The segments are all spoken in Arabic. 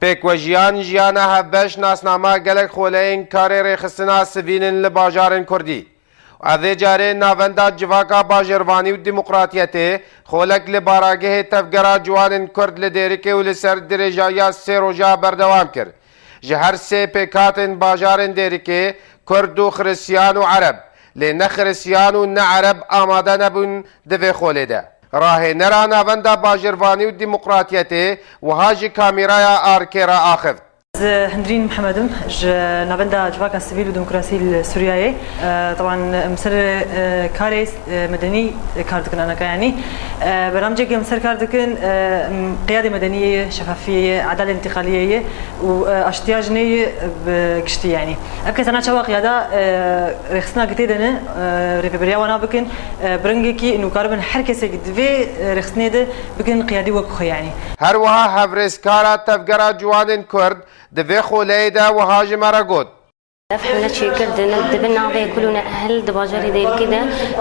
پێکوەژیان ژیانە هەبەش ناسنامە گەلێک خۆلەین کارێ ڕێخستنا سڤینن لە باژارên Kurdî. Evê carê navenda civaka bajarvanî û demokratiyetê xolek li baragehê tevgera ciwanên Kurd li Dêrikê û li ser dirêjaya sê roja berdewam kir. Ji her sê pêkhatên bajarên Dêrikê Kurd û Xristiyan û Ereb lê ne Xristiyan û ne Ereb amade nebûn di vê xolê de. Rahênera navenda bajarvanî û demokratiyetê wiha jî kamîraya arkê re axift. هندرين محمدم نافندا جواكا سيفيل وديمقراطية السورية طبعا مسر كاري مدني كاردكن أنا يعني برنامجي مسر كاردكن قيادة مدنية شفافية عدالة انتقالية واشتياجنية بقشتي يعني أبكي أنا شوا قيادة رخصنا كتيدنا ريبريا وانا بكن برنجكي إنه كاربن حركة قدفي رخصنا ده بكن قيادي وقخ يعني هروها هفرس كارا تفجر جوان كرد دفي خوليدا وهاجي مراغوت حملة شيكر دبنا عضي كلنا أهل دباجري دير كده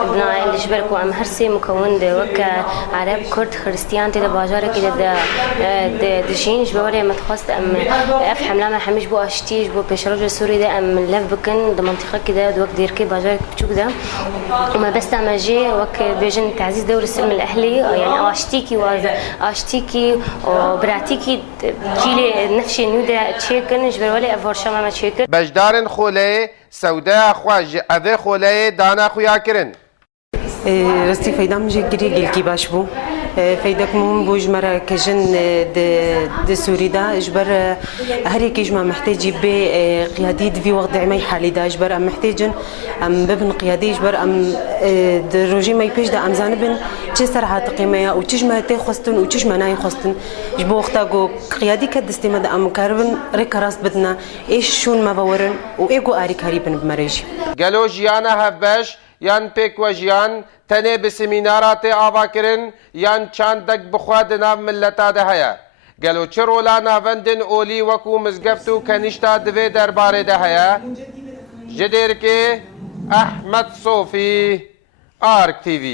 بنا اللي شبركو أم هرسي مكون ده وك عرب كرد خريستيان تده باجري كده ده دشينش بوري متخصص أم أف حملة ما حمش بو أشتيش بو بشرج السوري ده أم لف بكن ده منطقة كده ده وك دير كده باجري بتشوف ده وما بس تعمجي وك بيجن تعزيز دور السلم الأهلي يعني أشتيكي وبراتيكي جيلي نفسي نودا تشيكن جبرولي أفورشا ما تشيكن بجدارن خولي سوداء خواج أذي خولي دانا خويا كرن رستي فايدام جي قريق الكي باش بو فايدك مهم بوج مرة كجن د سوري دا اجبر هري كيجما محتاج بي قيادي في وقت عمي حالي دا اجبر ام محتاجن ام ببن قيادي اجبر ام د روجي ما يبيش دا ام زانبن تشي سرعه قيمه او تشما تي خستن او تشما ناي خستن جبو وقتا جو قيادي كد استمد ام كاربن ريكراس بدنا ايش شون ما بورن و ايجو اري كاريبن بمريجي قالو جيانا هبش یان پێکوەژیان تەنێ بە سمیناراتێ ئاواکردن یان چاندەک بخوا دناو ملەتا ده هەیە گەلو چ ڕۆلا ناوەندن ئۆلی وەکو مزگەفت و کەنیشتا divê دەربارێ de هەیە ji Dêrikê ئەحمەد سۆفی ئارک TV